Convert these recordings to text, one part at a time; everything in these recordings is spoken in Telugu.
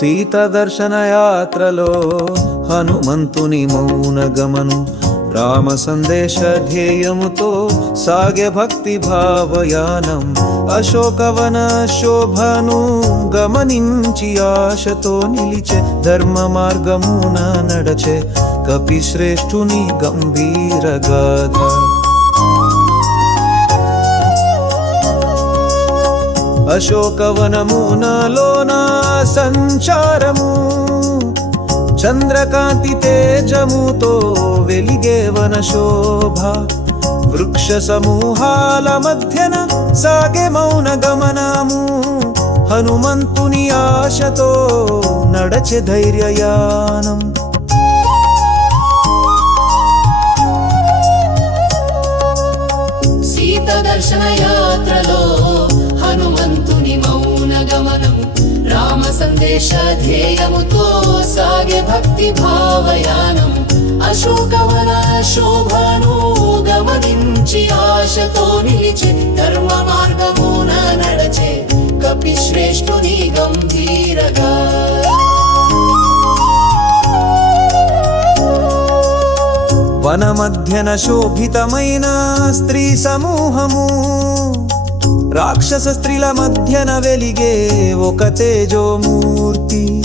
సీత దర్శన యాత్రలో హనుమంతుని మౌన గమను రామ సందేశ ధ్యేయముతో సాగే భక్తి భావయానం అశోకవన శోభను గమనించి ఆశతో నిలిచే ధర్మ మార్గమున నడచే కపిశ్రేష్ఠుని గంభీర గాథ. అశోకవనము నాలోనా సంచారము? చంద్రకాంతి తేజముతో వెలిగే వన శోభ వృక్ష సమూహాల మధ్యన సాగే మౌన గమనము. హనుమంతుని ఆశతో నడచె ధైర్యయానం. సీత దర్శన యాత్రలో హనుమంతు హనుమంతుని మౌన గమనము రామ సందేశ ధ్యేయముతో సాగే భక్తి భావయానం. అశోకవన శోభను గమనించి ఆశతో నిలిచి ధర్మ మార్గమున నడచే కపి శ్రేష్ఠుని గంభీరగా. వన మధ్యన శోభితమైన స్త్రీ సమూహము. రాక్షస స్త్రీల మధ్యన వెలిగే ఒక తేజోమూర్తి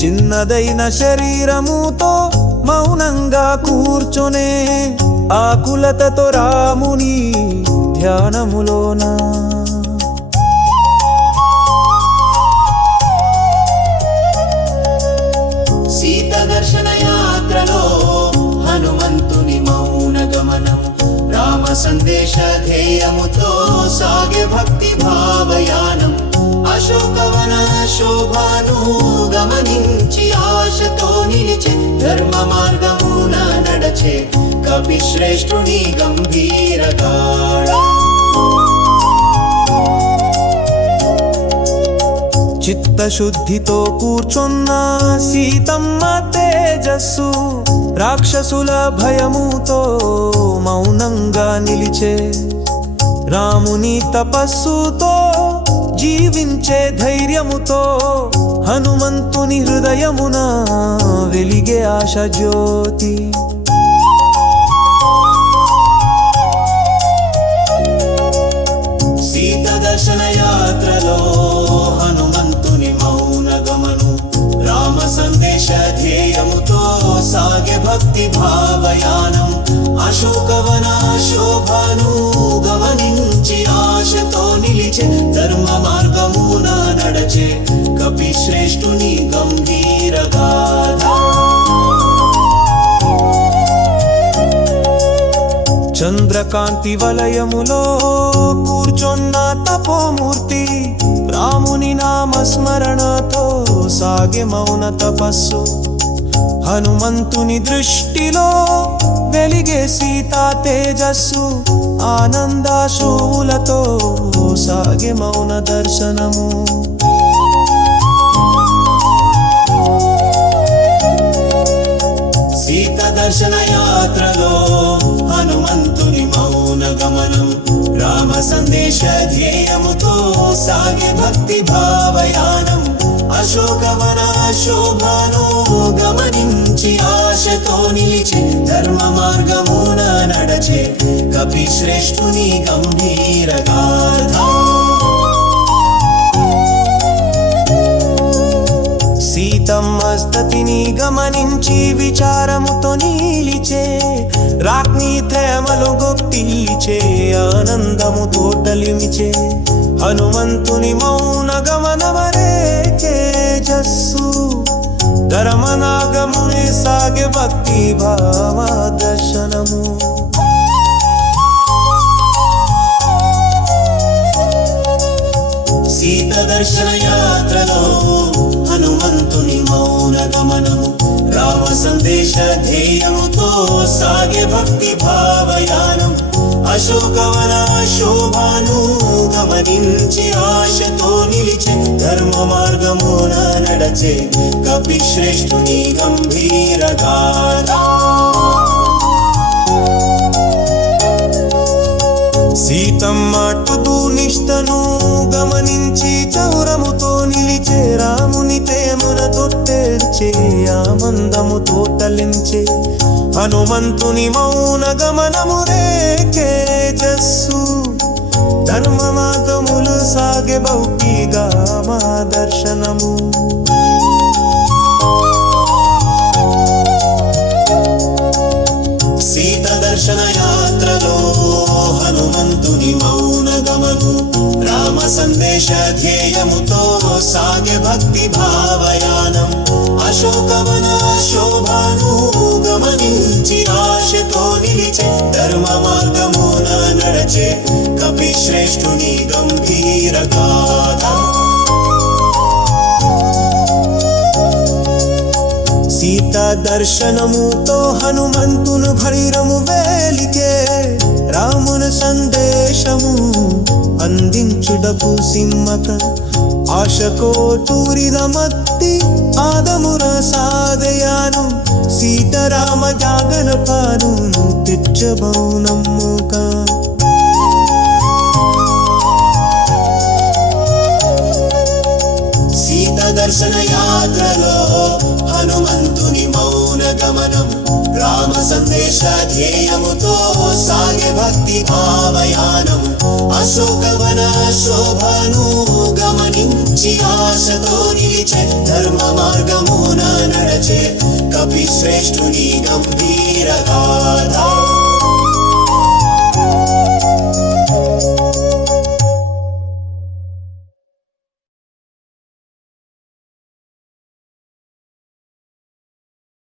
చిన్నదైన శరీరముతో మౌనంగా కూర్చొనే ఆకులతతో రాముని ధ్యానములోనా. సందేశ ధ్యేయముతో సాగే భక్తి భావయానం అశోకవన శోభాను గమనించి ఆశతో నిలిచే ధర్మ మార్గమున నడచే కపిశ్రేష్ఠుని గంభీర చిత్తశుద్ధితో కూర్చున్న సీతమ్మ తేజస్సు రాక్షసుల భయముతో మౌనంగా నిలిచే రాముని తపస్సుతో జీవించే ధైర్యముతో హనుమంతుని హృదయమున వెలిగే ఆశ జ్యోతి. ధ్యేయముతో సాగే భక్తి భావయానం. అశోకవన శోభను గమనించి ఆశతో నిలిచే ధర్మ మార్గమున నడచే కపి శ్రేష్ఠుని గంభీర గాథ. చంద్రకాంతి వలయములో కూర్చొన్న తపోమూర్తి రాముని నామస్మరణతో సాగే మౌన తపస్సు. హనుమంతుని దృష్టిలో వెలిగే సీతా తేజస్సు ఆనందాశువులతో సాగే మౌన దర్శనము. సీత దర్శన యాత్రలో హనుమంతుని మౌన గమనం రామ సందేశ ధ్యేయముతో సాగే భక్తి భావయానం. అశోకవన శోభను గమనించి ఆశతో నిలిచి ధర్మ మార్గమున నడచే కపి శ్రేష్ఠుని గంభీర గాథ. సీతమ్మ స్థితిని గమనించి విచారముతో నీలిచే రాజ్ఞి తేమలు గొప్పిల్లిచే ఆనందము తోటలిమిచే హనుమంతుని మౌనగం ధర్మనాగముని సాగే భక్తి భావ దర్శనము సీత దర్శన యాత్రలో హనుమంతుని మౌన గమనము రామ సందేశ ధ్యేయముతో సాగే భక్తి భావయానం అశోకవన శోభాను గమనించి ఆశతో నిలిచే ధర్మ మార్గమున నడచే కపిశ్రేష్ఠుని గంభీర గాథ. సీతమ్మ టుదు నిష్టను గమనించి చౌరముతో నిలిచే రాముని తేమున ప్రేమన తొట్టేర్చే ఆమందము తోటలించే హనుమంతుని మౌన గమనము రేకేజస్సు ధర్మ మార్గములు సాగే భౌతిగా మా దర్శనము సీత దర్శన యాత్రలో హనుమంతుని మౌన గమను రామ సందేశ ధ్యేయముతో సాగే భక్తి భావయానం అశోకవన శోభాను గమనించి ఆశతో నిలిచే ధర్మ మార్గమున నడచే కపి శ్రేష్ఠుని గంభీర గాథ. సీత దర్శనముతో హనుమంతును భైరము వేలికే రాముని సందేశము అందించుటకు సిమ్మక ఆశకో తూరిదమత్తి ఆదముర సాదయాను సీతారామ జాగల పాను తెచ్చబౌనమ్ముగా ధ్యేయముతో సాగే భక్తి భావయానం. అశోకవన శోభను గమనించి ఆశతో నిలిచే ధర్మ మార్గమున నడచే. కపి శ్రేష్ఠుని గంభీరగా